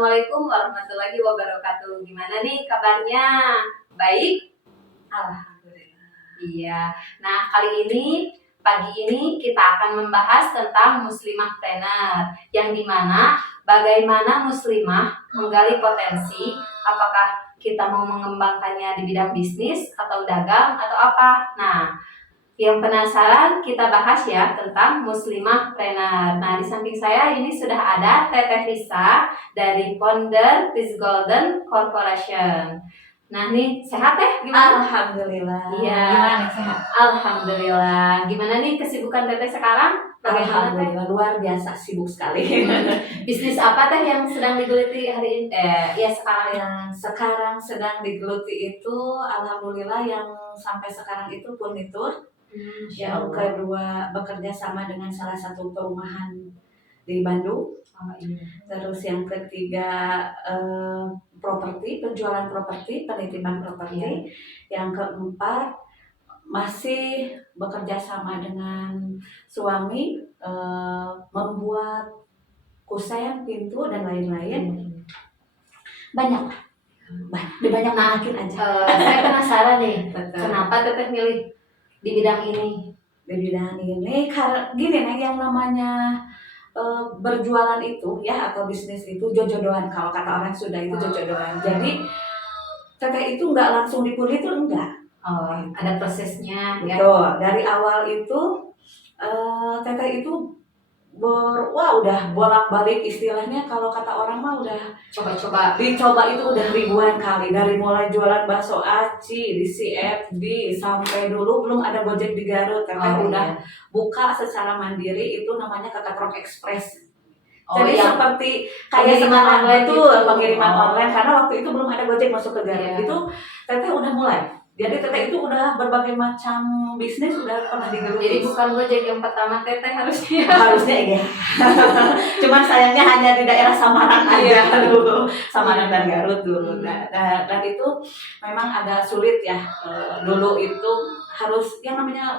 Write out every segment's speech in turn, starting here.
Assalamualaikum warahmatullahi wabarakatuh. Gimana nih kabarnya? Baik? Alhamdulillah. Iya. Nah, pagi ini kita akan membahas tentang muslimah trainer, yang dimana bagaimana muslimah menggali potensi, apakah kita mau mengembangkannya di bidang bisnis atau dagang atau apa. Nah, yang penasaran kita bahas ya tentang muslimah trainer. Nah, di samping saya ini sudah ada Teteh Risa dari founder Peace Golden Corporation. Nah, nih sehat Teh? Gimana? Alhamdulillah. Iya. Gimana sehat? Alhamdulillah. Gimana nih kesibukan Teteh sekarang? Bagaimana Teh? Alhamdulillah, luar biasa sibuk sekali. Bisnis apa Teh yang sedang digeluti hari ini? Ya sekarang. Yang sekarang sedang digeluti itu, alhamdulillah yang sampai sekarang itu furnitur. Yang kedua bekerja sama dengan salah satu perumahan di Bandung. Oh, iya. Terus yang ketiga properti, penjualan properti, penitipan properti. Iya. Yang keempat masih bekerja sama dengan suami membuat kusen, pintu dan lain-lain. Banyak dibanyak-banyakin aja. Saya penasaran nih, Betul. kenapa Teteh milih di bidang ini? Di bidang ini karena gini nih, yang namanya berjualan itu ya atau bisnis itu jodohan, kalau kata orang Sunda itu jodohan. Jadi Teteh itu nggak langsung dipuli itu enggak. Oh, ada prosesnya. Betul. Ya. Dari awal itu Teteh itu udah bolak-balik, istilahnya kalau kata orang mah udah dicoba itu udah ribuan kali, dari mulai jualan bakso aci di CFD sampai dulu belum ada Gojek di Garut. Teteh udah buka secara mandiri, itu namanya Kakatrok Express. Jadi seperti kayak sekarang pengiriman online, karena waktu itu belum ada Gojek masuk ke Garut. Itu Teteh udah mulai. Jadi Teteh itu udah berbagai macam bisnis udah pernah digeluti. Jadi bukan Gojek yang pertama Teteh harusnya. Harusnya iya. Cuman sayangnya hanya di daerah Samarang aja dulu. Samarang dan Garut dulu. Dan itu memang agak sulit ya. Dulu itu harus yang namanya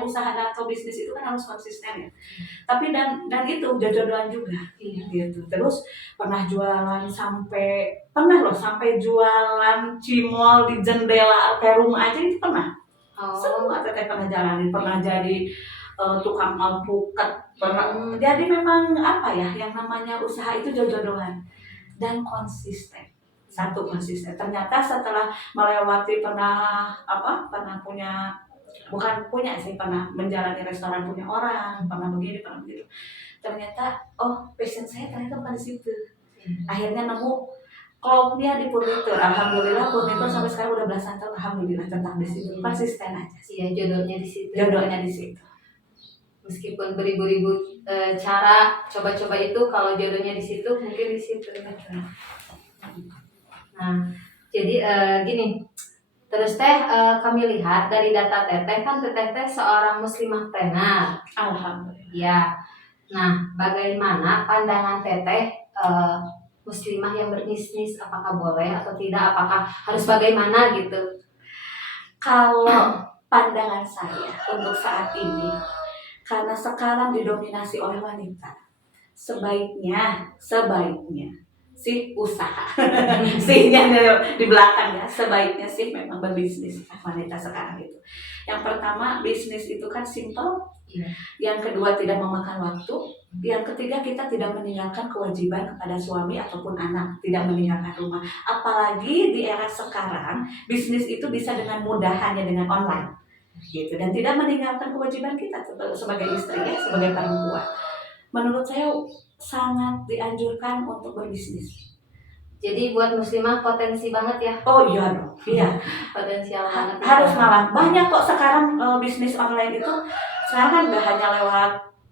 usaha atau bisnis itu kan harus konsisten ya. Tapi dan itu jodohan juga. Gitu. Terus pernah jualan cimol di jendela perum aja itu pernah. Semua Teteh pernah jalanin, pernah jadi tukang alpukat, pernah. Jadi memang apa ya, yang namanya usaha itu jodohan dan konsisten. Satu konsisten. Ternyata setelah melewati pernah menjalani restoran punya orang, pernah begini, pernah begitu. Ternyata passion saya ternyata bukan di situ. Akhirnya nemu klubnya di furnitur. Alhamdulillah furnitur sampai sekarang udah belasan tahun. Alhamdulillah tetap di situ. Konsisten aja sih. Iya, jodohnya di situ. Meskipun beribu-ribu cara coba-coba itu, kalau jodohnya di situ mungkin di situ. Nah, jadi gini. Terus Teh, kami lihat dari data Teteh kan Teteh seorang muslimah trainer. Alhamdulillah. Ya. Nah, bagaimana pandangan Teteh muslimah yang berbisnis, apakah boleh atau tidak, apakah harus bagaimana gitu? Kalau pandangan saya untuk saat ini, karena sekarang didominasi oleh wanita, sebaiknya sih usaha. Sihnya di belakang ya, sebaiknya sih memang berbisnis wanita sekarang itu. Yang pertama, bisnis itu kan simple. Yang kedua, tidak memakan waktu. Yang ketiga, kita tidak meninggalkan kewajiban kepada suami ataupun anak, tidak meninggalkan rumah. Apalagi di era sekarang, bisnis itu bisa dengan mudah hanya dengan online, gitu, dan tidak meninggalkan kewajiban kita sebagai istri ya, sebagai perempuan. Menurut saya sangat dianjurkan untuk berbisnis. Jadi buat muslimah potensi banget ya? Oh iya dong, iya. Potensial banget. Harus malah banyak kok sekarang bisnis online itu. Sekarang kan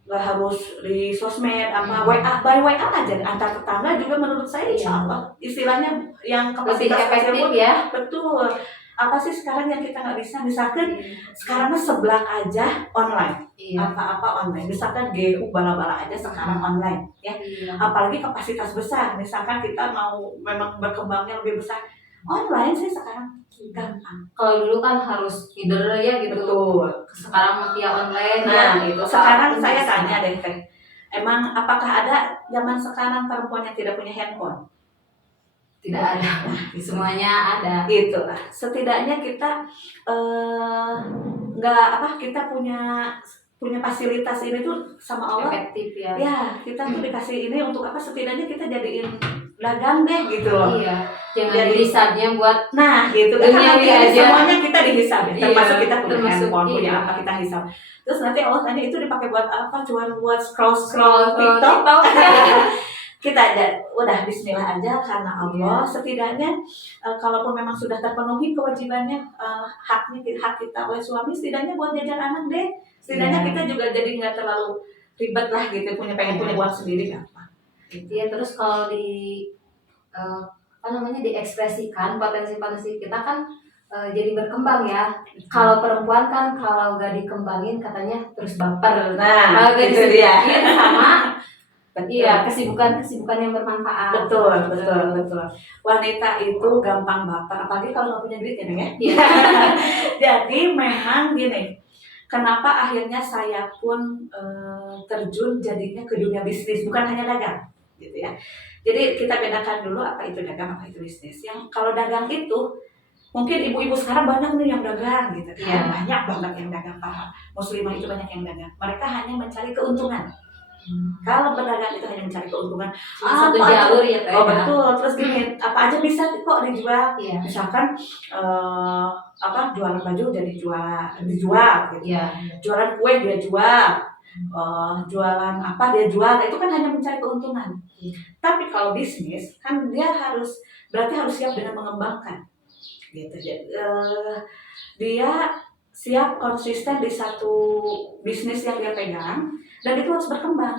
nggak harus di sosmed WA aja antar tetangga juga, menurut saya insya Allah istilahnya yang kapasitas efektif ya. Betul. Apa sih sekarang yang kita nggak bisa, misalkan sekarang seblak aja online. Apa-apa online, misalkan GU bala-bala aja sekarang online ya. Apalagi kapasitas besar, misalkan kita mau memang berkembangnya lebih besar, online sih sekarang gampang. Kalau dulu kan harus leader ya gitu. Betul. Sekarang via online. Nah, gitu. Sekarang saya tanya deh Teh, Emang apakah ada zaman sekarang perempuan yang tidak punya handphone? Tidak ada. Semuanya ada. Itulah. Setidaknya kita nggak kita punya fasilitas ini tuh sama Allah. Efektif ya. Ya, kita tuh dikasih ini untuk apa? Setidaknya kita jadiin dagang deh gitu loh. Iya. Jangan Jadi dihisapnya buat nah gitu kan duniawi nanti aja. semuanya kita dihisap ya. Termasuk kita punya termasuk, handphone, punya iya. apa kita hisap. Terus nanti Allah tanya itu dipakai buat apa? Cuma buat scroll Scroll TikTok. TikTok. Kita aja udah Bismillah aja karena Allah. Setidaknya kalaupun memang sudah terpenuhi kewajibannya hak kita oleh suami, setidaknya buat jajan anak deh. Setidaknya Iya. kita juga jadi nggak terlalu ribet lah gitu, pengen punya uang sendiri apa. Iya, terus kalau diekspresikan potensi-potensi kita kan jadi berkembang ya. Kalau perempuan kan kalau nggak dikembangin katanya terus baper. Nah, Kalau nggak itu dia. disediain sama Betul. iya kesibukan yang bermanfaat. Betul. Wanita itu gampang baper, apalagi kalau nggak punya duit ya, Neng ya. Iya. Jadi memang gini, kenapa akhirnya saya pun terjun jadinya ke dunia bisnis, bukan hanya dagang, gitu ya. Jadi kita bedakan dulu apa itu dagang, apa itu bisnis. Yang kalau dagang itu mungkin ibu-ibu sekarang banyak nih yang dagang, gitu kan. Iya. Banyak banget yang dagang, Pak. Muslimah itu banyak yang dagang. Mereka hanya mencari keuntungan. Kalau berdagang itu hanya mencari keuntungan. Satu jalur ya Teh. Oh betul. Terus gini, apa aja bisa kok dijual. Iya. Misalkan jualan baju jadi dijual gitu. Iya. Jualan kue dia jual. Jualan apa dia jual. Itu kan hanya mencari keuntungan. Tapi kalau bisnis kan dia berarti harus siap dengan mengembangkan. Gitu. Dia siap konsisten di satu bisnis yang dia pegang dan itu harus berkembang.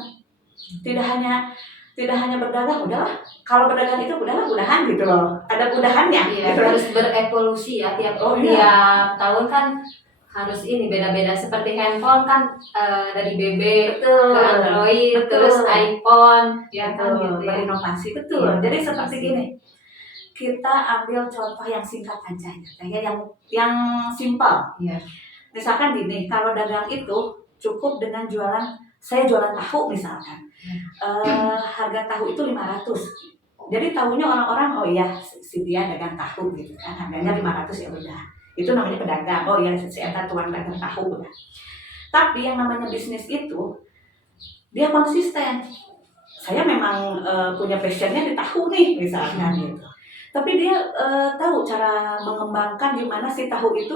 Tidak hanya berdagang, udahlah. Kalau berdagang itu udahlah mudahan gitu loh. Ada mudahannya. Iya, gitu. harus berevolusi ya tiap tahun kan harus ini beda-beda seperti handphone kan dari BB Betul. ke Android Betul. terus iPhone ya kan Betul. gitu ya. Berinovasi betul. Iya, Jadi berinovasi. seperti gini. Kita ambil contoh yang singkat aja ya, yang simpel. Iya. Misalkan gini, kalau dagang itu cukup dengan saya jualan tahu misalkan. Harga tahu itu 500. Jadi tahunya orang-orang oh iya si dia dagang tahu gitu kan, harganya 500 ya udah. Itu namanya pedagang. Oh iya si eta tuan dagang tahu udah. Tapi yang namanya bisnis itu dia konsisten. Saya memang punya passionnya di tahu nih misalkan gitu. Tapi dia tahu cara mengembangkan gimana si tahu itu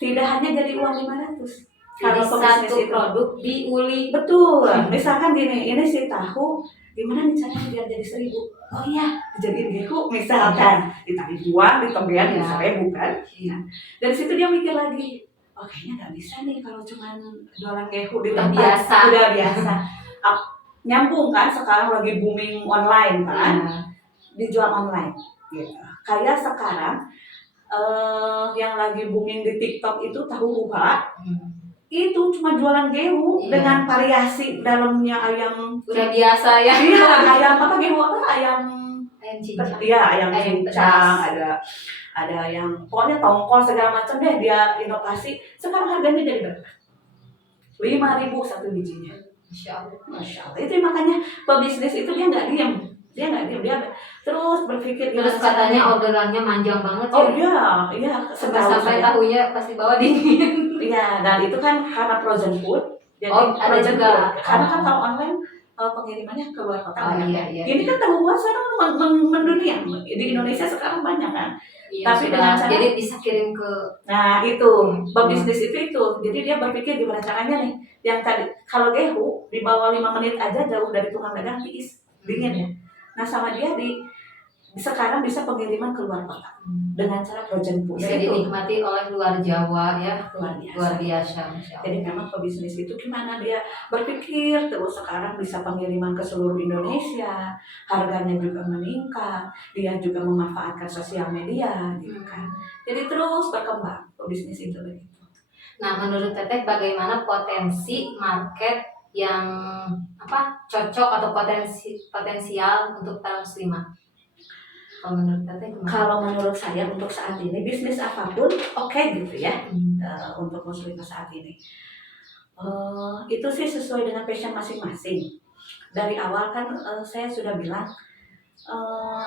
tidak hanya jadi uang 500. Kalau pebisnis satu produk diuli. Betul. Misalkan gini, ini si tahu gimana nih caranya biar jadi 1000. Oh iya, dijadiin gehu misalkan. Ditarik buang, ditogean, misalnya bukan. Iya. Dari situ dia mikir lagi, oh kayaknya nggak bisa nih kalau cuma jualan gehu di Udah tempat. biasa. Udah biasa. Nyambung kan, sekarang lagi booming online kan. Dijual online. Gitu. Kayak sekarang yang lagi booming di TikTok itu tahu buha. Itu cuma jualan gehu dengan variasi dalamnya ayam. Udah biasa ya. Iya, ayam apa gehu apa ayam cincang. Iya, ayam cincang, pedas. ada yang pokoknya tongkol segala macam deh dia inovasi. Sekarang harganya jadi berapa? 5.000 satu bijinya. Masya Allah. Itu makanya pebisnis itu dia nggak diem. Dia terus berpikir. Terus katanya orderannya manjang banget. Oh iya. Sampai tahunya pasti bawa dingin. Iya, dan itu kan karena frozen food. Jadi ada juga. Karena kan kalau online pengirimannya ke luar kota banyak ya. Iya. Ini kan tahu buah sekarang mendunia. Di Indonesia sekarang banyak kan. Iya, tapi dengan cara, jadi bisa kirim ke. Nah itu pebisnis itu. Jadi dia berpikir gimana caranya nih. Yang tadi kalau gehu di bawah 5 menit aja jauh dari tukang dagang tiis dingin ya. Nah sama dia sekarang bisa pengiriman ke luar kota dengan cara frozen food. Bisa dinikmati oleh luar Jawa ya, luar biasa. Jadi memang pebisnis itu gimana dia berpikir terus sekarang bisa pengiriman ke seluruh Indonesia, harganya juga meningkat, dia juga memanfaatkan sosial media, gitu kan. Jadi terus berkembang pebisnis itu begitu. Nah menurut Teteh bagaimana potensi market yang cocok atau potensial untuk para muslimah? Kalau menurut saya untuk saat ini bisnis apapun oke gitu ya. Untuk muslimah saat ini Itu sih sesuai dengan passion masing-masing. Dari awal kan saya sudah bilang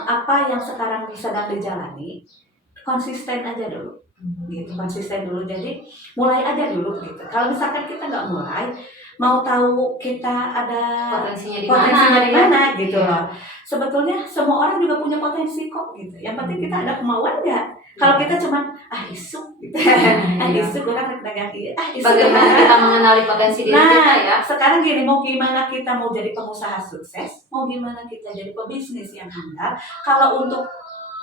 apa yang sekarang sedang dijalani konsisten aja dulu gitu, konsisten dulu. Jadi mulai aja dulu gitu. Kalau misalkan kita nggak mulai, mau tahu kita ada Potensinya di potensinya mana? di Ya? mana gitu Iya. loh. Sebetulnya semua orang juga punya potensi kok gitu. Yang penting kita ada kemauan nggak. Kalau kita cuman isuk gitu, Iya. isuk orang dagang isuk. Bagaimana kita mengenali potensi diri kita ya? Sekarang gini, mau gimana kita mau jadi pengusaha sukses, mau gimana kita jadi pebisnis yang handal, kalau untuk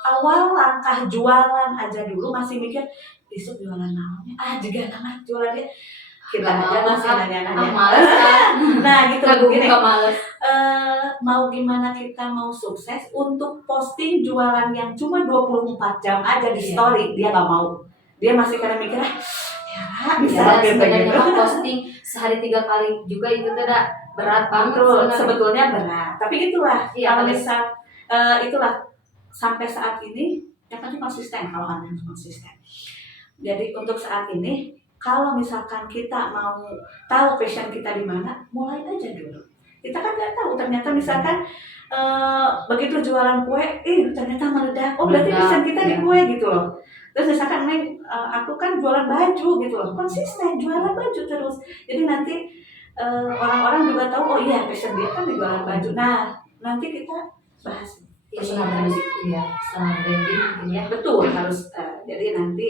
awal langkah jualan aja dulu masih mikir besok jualan namanya juga nama jualannya kita Nggak aja mau, masih nanya-nanya. males kan? Nah gitu Nggak gini, males. mau gimana kita mau sukses untuk posting jualan yang cuma 24 jam aja di Iya. story, dia nggak mau. Dia masih karena mikir ya bisa Ya, gitu sebenarnya gitu. mah posting sehari 3 kali juga itu tidak berat banget Betul, sebenarnya. sebetulnya berat. Tapi itulah, Iya, kalau tapi- misal itulah sampai saat ini yang penting konsisten, kalau Anda konsisten. Jadi untuk saat ini, kalau misalkan kita mau tahu passion kita di mana, mulai aja dulu. Kita kan nggak tahu, ternyata misalkan begitu jualan kue, ternyata meledak. Oh berarti Meledak, passion kita di ya. kue gitu loh. Terus misalkan Neng, aku kan jualan baju gitu loh, konsisten jualan baju terus. Jadi nanti orang-orang juga tahu, oh iya passion dia kan di jualan baju. Nah nanti kita bahas personal branding. Iya, personal branding mungkin ya. Betul, harus jadi nanti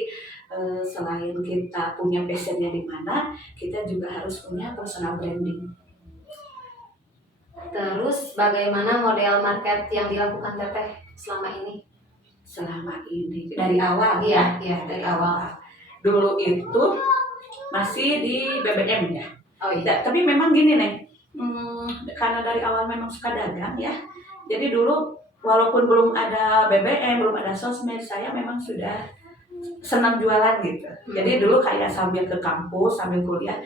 selain kita punya passionnya di mana, kita juga harus punya personal branding. Terus bagaimana model market yang dilakukan Teteh selama ini? Selama ini dari awal Iya, dari awal. Dulu itu masih di BBM ya. Oh iya. Tapi memang gini nih, karena dari awal memang suka dagang ya. Jadi dulu walaupun belum ada BBM, belum ada sosmed, saya memang sudah senang jualan gitu. Jadi dulu kayak sambil ke kampus, sambil kuliah,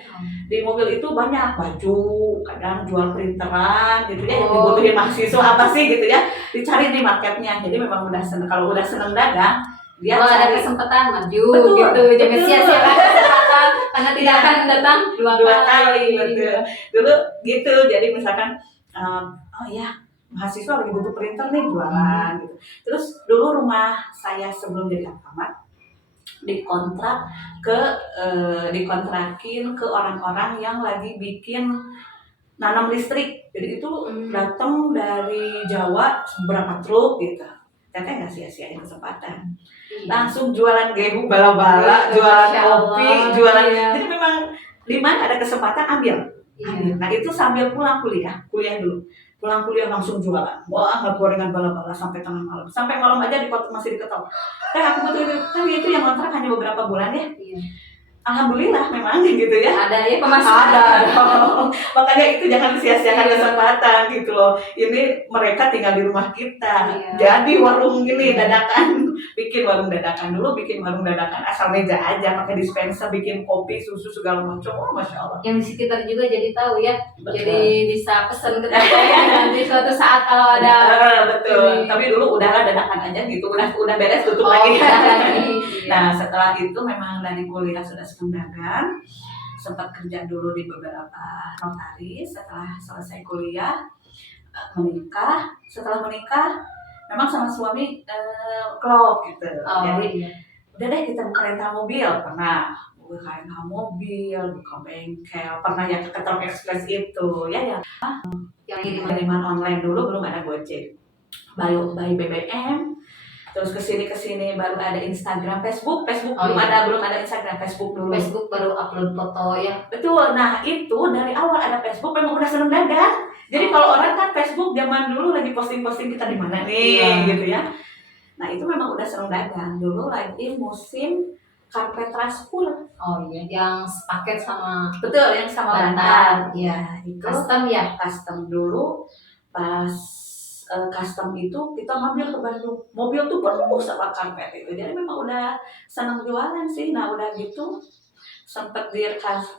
di mobil itu banyak baju, kadang jual printeran gitu ya, yang dibutuhin mahasiswa apa sih gitu ya, dicari di marketnya. Jadi memang udah seneng, kalau udah seneng dagang, dia kalau ada cari kesempatan maju Betul, gitu, jangan betul. sia-siakan kesempatan karena tidak akan datang dua kali. betul. Dulu gitu, jadi misalkan oh ya mahasiswa lagi butuh printer nih, jualan gitu. Terus dulu rumah saya sebelum jadi Alfamart dikontrakin ke orang-orang yang lagi bikin nanam listrik. Jadi itu datang dari Jawa berapa truk gitu. Teteh nggak sia-siain kesempatan. Langsung jualan gehu bala-bala, jualan kopi, jualan. Iya. Jadi memang di mana ada kesempatan ambil. Iya. Nah itu sambil pulang kuliah dulu. Pulang kuliah langsung jualan. Wah, nggak gorengan bala-bala sampai tengah malam. Sampai malam aja masih diketok. Aku butuh itu. Tapi itu yang kontrak hanya beberapa bulan ya. Iya. Alhamdulillah memang gitu ya. Ada ya pemasukan. Ada dong. Makanya itu jangan sia-siakan Iya. kesempatan gitu loh. Ini mereka tinggal di rumah kita. Iya. Jadi warung gini Iya. dadakan. Bikin warung dadakan dulu, bikin warung dadakan asal meja aja, pakai dispenser, bikin kopi, susu segala macam. Oh, Masya Allah. Yang di sekitar juga jadi tahu ya. Betul. Jadi bisa pesen ke Teteh nanti suatu saat kalau ada. Betul. Ini. Tapi dulu udahlah dadakan aja gitu. Udah beres tutup Oh, lagi. udah lagi. Nah setelah itu memang dari kuliah sudah senang dagang, sempat kerja dulu di beberapa notaris. Setelah selesai kuliah menikah, setelah menikah memang sama suami klop gitu. Oh, Jadi iya. udah deh kita buka rental mobil, pernah buka rental mobil, buka bengkel, pernah yang ke Truk Express itu ya Yang kiriman online dulu, belum ada Gojek, baru by BBM. Terus kesini baru ada Instagram, Facebook Oh, belum iya. ada Instagram, Facebook dulu. Facebook baru upload foto ya. Betul. Nah itu dari awal ada Facebook memang udah seneng dagang. Jadi kalau orang kan Facebook zaman dulu lagi posting kita di mana nih, Iya. gitu ya. Nah itu memang udah seneng dagang. Dulu lagi musim karpet raspul. Oh iya, yang paket sama Betul, yang sama bantal. bantal. Iya. Itu Custom ya. custom dulu. Pas custom itu kita ngambil ke Bandung, mobil tuh penuh sama karpet itu. Jadi memang udah seneng jualan sih. Nah udah gitu sempet di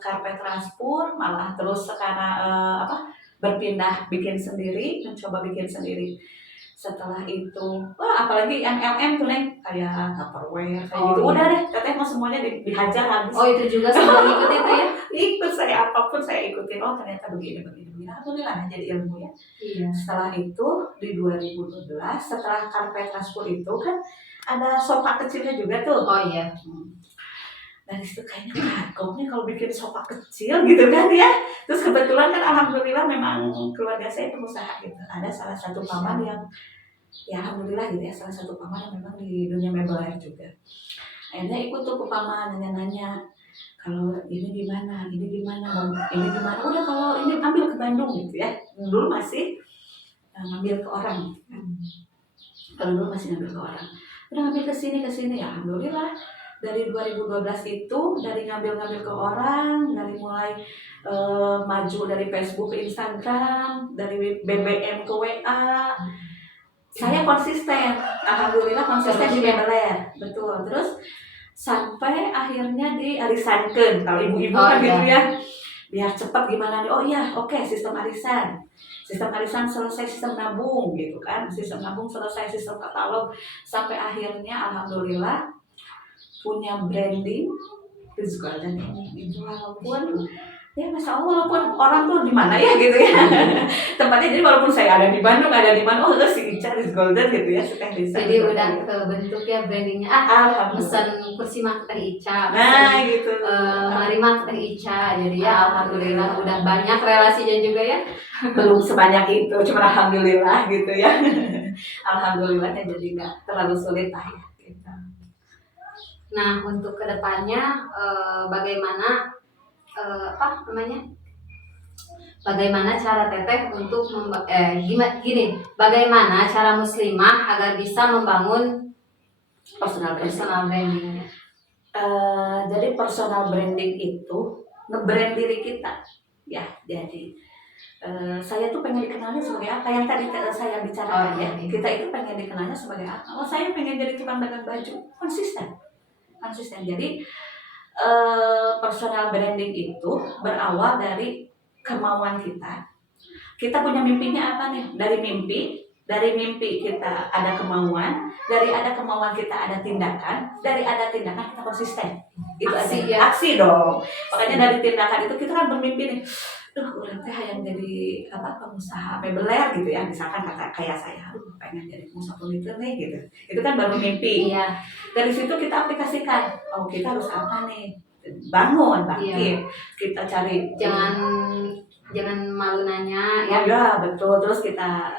karpet transport, malah terus sekarang berpindah bikin sendiri, mencoba bikin sendiri. Setelah itu, wah apalagi MLM tuh Neng, kayak Tupperware kayak Oh, gitu. Udah iya. deh, teteh mau semuanya dihajar habis. Oh, itu juga sempat ikut itu ya? Ikut saya apapun saya ikutin. Oh ternyata begini begini begini. Alhamdulillah jadi ilmu ya. Iya. Setelah itu di 2012 setelah karpet transport itu kan ada sofa kecilnya juga tuh. Oh iya. Dan itu kayaknya kagok nih kalau bikin sofa kecil gitu kan ya. Terus kebetulan kan alhamdulillah memang keluarga saya pengusaha gitu. Ada salah satu paman yang ya alhamdulillah gitu ya, salah satu paman yang memang di dunia mebel juga. Akhirnya ikut tuh ke paman nanya-nanya, kalau ini di mana, ini di mana, ini di mana. Udah kalau ini ambil ke Bandung gitu ya. Dulu masih ngambil ke orang. Kalau dulu masih ngambil ke orang. Udah ngambil ke sini ya alhamdulillah. Dari 2012 itu dari ngambil-ngambil ke orang, dari mulai maju dari Facebook ke Instagram, dari BBM ke WA, saya konsisten, alhamdulillah konsisten di Mebeler, betul. Terus sampai akhirnya diarisankan, kalau ibu-ibu kan gitu ya, biar cepat gimana nih, oh iya oke, sistem arisan selesai, sistem nabung gitu kan, sistem nabung selesai, sistem katalog, sampai akhirnya alhamdulillah punya branding Rizky Golden ini. Walaupun ya masya Allah, walaupun orang tuh di mana ya gitu ya tempatnya, jadi walaupun saya ada di Bandung, ada di mana, oh terus si Ica Rizky Golden gitu ya, suka Rizky. Jadi udah kebentuk ya brandingnya. Pesan kursi mah Teh Ica. Nah gitu. Mari mah Teh Ica. Jadi ya alhamdulillah udah banyak relasinya juga ya. Belum sebanyak itu, cuma alhamdulillah gitu ya. Alhamdulillahnya jadi nggak terlalu sulit lah ya. Gitu. Nah untuk kedepannya bagaimana bagaimana cara teteh untuk bagaimana cara muslimah agar bisa membangun Personal brandingnya? Jadi personal branding itu nge-brand diri kita ya. Jadi saya tuh pengen dikenalnya sebagai apa yang tadi saya bicarakan ya. Kita itu pengen dikenalnya sebagai apa? Oh saya pengen jadi tukang dagang baju, konsisten. Jadi personal branding itu berawal dari kemauan kita. Kita punya mimpinya apa nih? Dari mimpi kita ada kemauan, dari ada kemauan kita ada tindakan, dari ada tindakan kita konsisten. Itu aksi, aja. Ya? Aksi dong. Makanya dari tindakan itu kita kan bermimpi nih. Orang teh yang jadi pengusaha mebeler gitu ya, misalkan kayak saya, pengen jadi pengusaha furniture nih gitu. Itu kan baru mimpi. Iya. Dari situ kita aplikasikan. Oh kita harus apa nih? Bangkit. Iya. Kita cari. Jangan malu nanya ya. Ya betul. Terus kita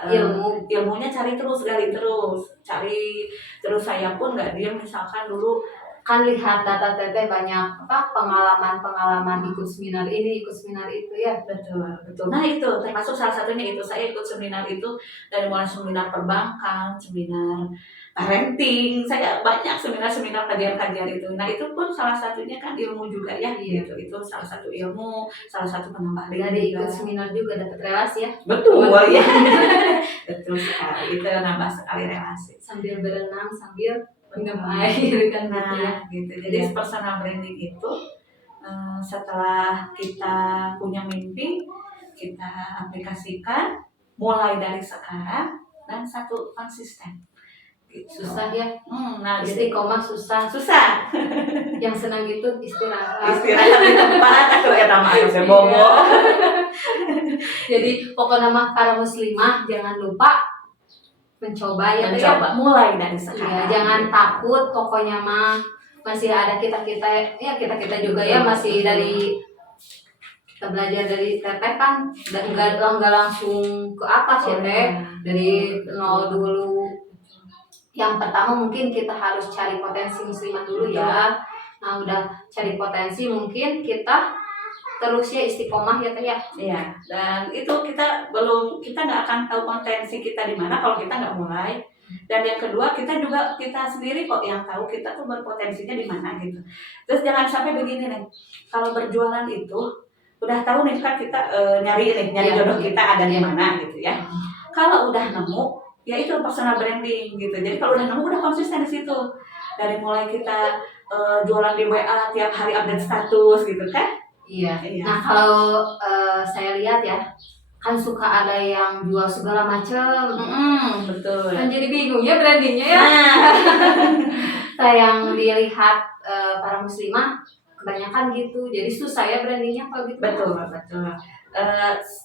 ilmunya gali terus. Terus saya pun nggak diam, misalkan dulu kan lihat data teteh banyak pengalaman ikut seminar ini, ikut seminar itu ya. Betul. Nah itu termasuk salah satunya itu, saya ikut seminar itu dari mulai seminar perbankan, seminar parenting, saya banyak seminar kajian itu. Nah itu pun salah satunya kan ilmu juga ya. Iya. Gitu. Itu salah satu ilmu, salah satu penambah Jadi ikut seminar juga dapat relasi ya. Betul ya. Betul sekali, itu nambah sekali relasi. Sambil berenang sambil minum air kan. Nah gitu. Jadi personal branding itu setelah kita punya mimpi, kita aplikasikan mulai dari sekarang, dan satu konsisten. Gitu. Susah ya. Nah, istiqomah susah. Yang senang itu istirahat di tempat atau nama saya bobo. Jadi pokoknya mah para muslimah jangan lupa mencoba mulai dari sekarang. Ya, jangan takut, pokoknya mah masih ada kita juga ya, masih dari kita belajar dari teteh kan nggak langsung ke atas ya teh, dari nol dulu. Yang pertama mungkin kita harus cari potensi muslimah dulu ya. Nah udah cari potensi, mungkin kita terus ya istiqomah ya teh ya. Iya. Dan itu kita nggak akan tahu potensi kita di mana kalau kita nggak mulai. Dan yang kedua kita sendiri kok yang tahu kita tuh berpotensinya di mana gitu. Terus jangan sampai begini nih, kalau berjualan itu udah tahu nih kan kita nyari jodoh kita ada di mana gitu ya. Kalau udah nemu, ya itu personal branding gitu. Jadi kalau udah nemu udah konsisten di situ. Dari mulai kita jualan di WA tiap hari update status gitu kan. Iya. Nah kalau saya lihat ya, kan suka ada yang jual segala macam. Betul. Kan jadi bingung ya brandingnya ya. Nah, Kayak yang dilihat para muslimah kebanyakan gitu. Jadi susah ya brandingnya kalau gitu. betul.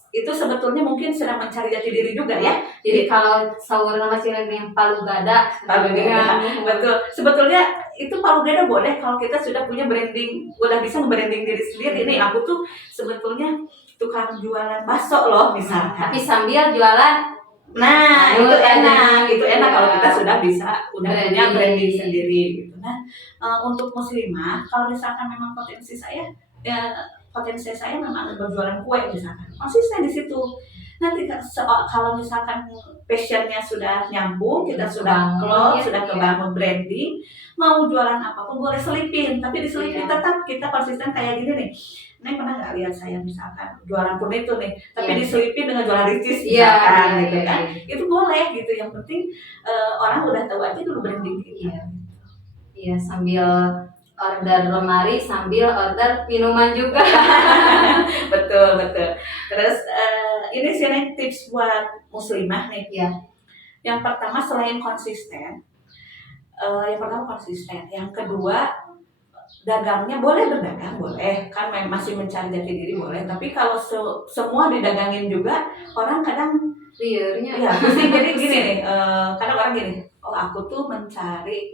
Itu sebetulnya mungkin sedang mencari jati diri juga ya. Jadi kalau sahur nama cilin yang palu gada. Palu Gada, betul. Sebetulnya itu Palu Gada boleh kalau kita sudah punya branding, udah bisa nge-branding diri sendiri. Nih aku tuh sebetulnya tukang jualan bakso loh misalkan. Tapi sambil jualan. Nah, itu enak, Iya. kalau kita sudah bisa, udah punya Branding. branding sendiri gitu. Nah, untuk muslimah, kalau misalkan memang potensi saya memang berjualan kue misalkan, konsisten di situ. Nanti kalau misalkan passionnya sudah nyambung, kita sudah close, sudah kebangun branding, mau jualan apapun boleh selipin, tapi diselipin tetap kita konsisten kayak gini nih. Neng pernah nggak lihat saya misalkan jualan pun itu nih, tapi diselipin dengan jualan ricis misalkan gitu kan? Itu boleh gitu. Yang penting orang udah tahu aja dulu branding kita. Iya, sambil order lemari sambil order minuman juga. Betul. Terus ini sih nih tips buat muslimah nih. Iya. Yang pertama selain konsisten, yang kedua dagangnya boleh berdagang, boleh kan masih mencari jati diri boleh. Tapi kalau semua didagangin juga, orang kadang liarnya. Iya, jadi gini nih, kadang orang gini, oh aku tuh mencari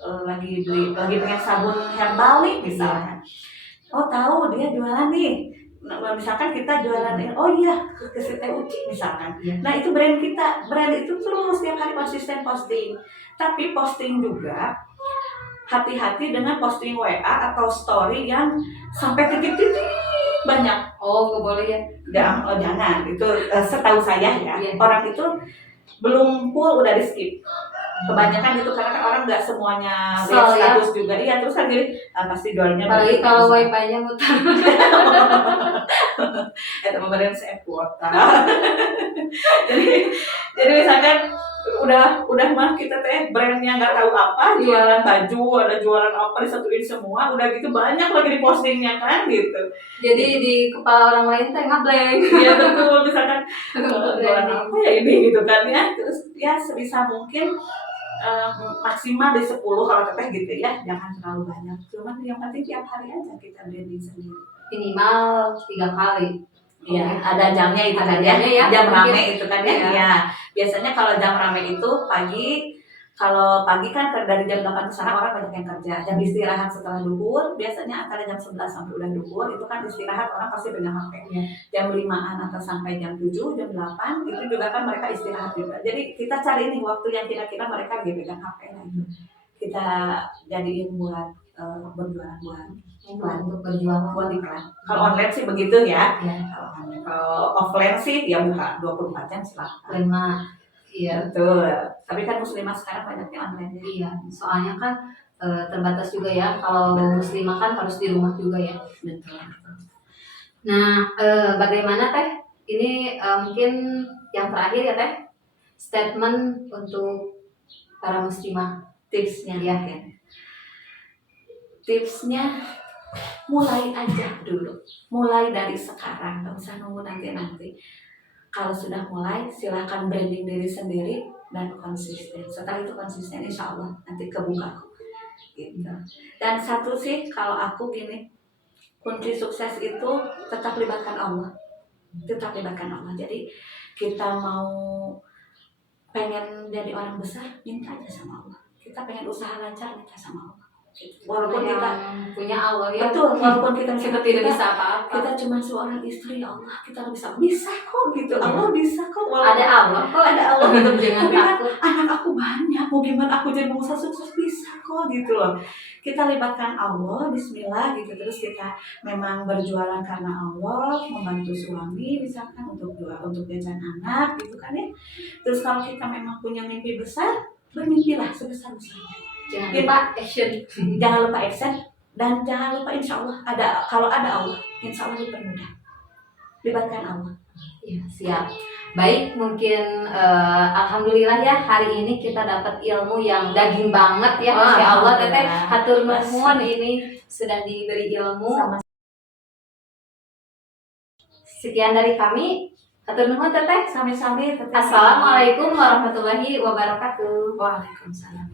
lagi pengen sabun herbal nih misalnya. Oh tahu dia jualan nih. Nah, misalkan kita jualan, oh iya ke si Teh Uci misalkan. Nah itu brand kita, brand itu terus setiap hari konsisten posting. Tapi posting juga hati-hati dengan posting WA atau story yang sampai titik-titik banyak. Oh nggak boleh ya? Jangan. Itu setahu saya ya. Iya. Orang itu belum full udah di skip. Kebanyakan itu karena kan orang nggak semuanya lihat status juga. Iya terus kan gini pasti jualnya. Apalagi kalau wifi-nya muter. Itu pemberian saya kuota. jadi misalkan udah mah kita teh brandnya nggak tahu apa, jualan baju, ada jualan apa disatuin semua, udah gitu banyak lagi di postingnya kan gitu. Jadi di kepala orang lain teh ngeblank. Iya betul, misalkan jualan apa ya ini gitu kan ya. Terus ya sebisa mungkin maksimal di 10 kalau teteh gitu ya, jangan terlalu banyak. Cuman yang penting tiap hari aja kita branding sendiri. Minimal 3 kali. Iya, ada jamnya itu kan ya, jam rame itu kan ya. Iya. Biasanya kalau jam rame itu pagi, kalau pagi kan dari jam 8 ke sana orang banyak yang kerja. Jam istirahat setelah duhur, biasanya antara jam 11 sampai udah duhur, itu kan istirahat orang pasti pegang HP. Jam 5-an atau sampai jam 7, jam 8, itu juga kan mereka istirahat juga. Jadi kita cari nih waktu yang kira-kira mereka lagi pegang HP gitu. Kita jadiin buat berjualan Untuk berjualan. buat iklan. Kalau online sih begitu ya. Ya. Kalau offline sih ya buka 24 jam silakan. Iya. Betul. Tapi kan muslimah sekarang banyaknya online. Iya, soalnya kan terbatas juga ya. Kalau muslimah kan harus di rumah juga ya. Betul. Nah, bagaimana Teh? Ini mungkin yang terakhir ya Teh. Statement untuk para muslimah. Tipsnya Ya. Tipsnya mulai aja dulu. Mulai dari sekarang, nggak usah nunggu nanti. Kalau sudah mulai, silakan branding diri sendiri dan konsisten. Setelah itu konsisten, insya Allah nanti kebuka. Gitu. Dan satu sih, kalau aku gini, kunci sukses itu tetap libatkan Allah. Jadi kita mau pengen jadi orang besar, minta aja sama Allah. Kita pengen usaha lancar, minta sama Allah. Walaupun kita punya Allah ya. Betul, walaupun kita tidak bisa apa-apa. Kita cuma seorang istri Allah, kita bisa kok gitu. Allah bisa kok. Ada Allah kok. Ada Allah gitu. Jangan Tapi kan takut. anak aku banyak, mau gimana aku jadi pengusaha sukses bisa kok gitu loh. Kita libatkan Allah, Bismillah gitu. Terus kita memang berjualan karena Allah, membantu suami misalkan untuk jajan anak gitu kan ya. Terus kalau kita memang punya mimpi besar, bermimpilah sebesar-besarnya. Jangan lupa action dan jangan lupa insya Allah kalau ada Allah, insya Allah dipermudah. Libatkan Allah. Ya, siap. Baik, mungkin alhamdulillah ya hari ini kita dapat ilmu yang daging banget ya. Masya Allah Teteh, hatur nuhun ini sudah diberi ilmu. Sekian dari kami. Hatur nuhun teteh. Sami-sami teteh. Assalamualaikum warahmatullahi wabarakatuh. Waalaikumsalam.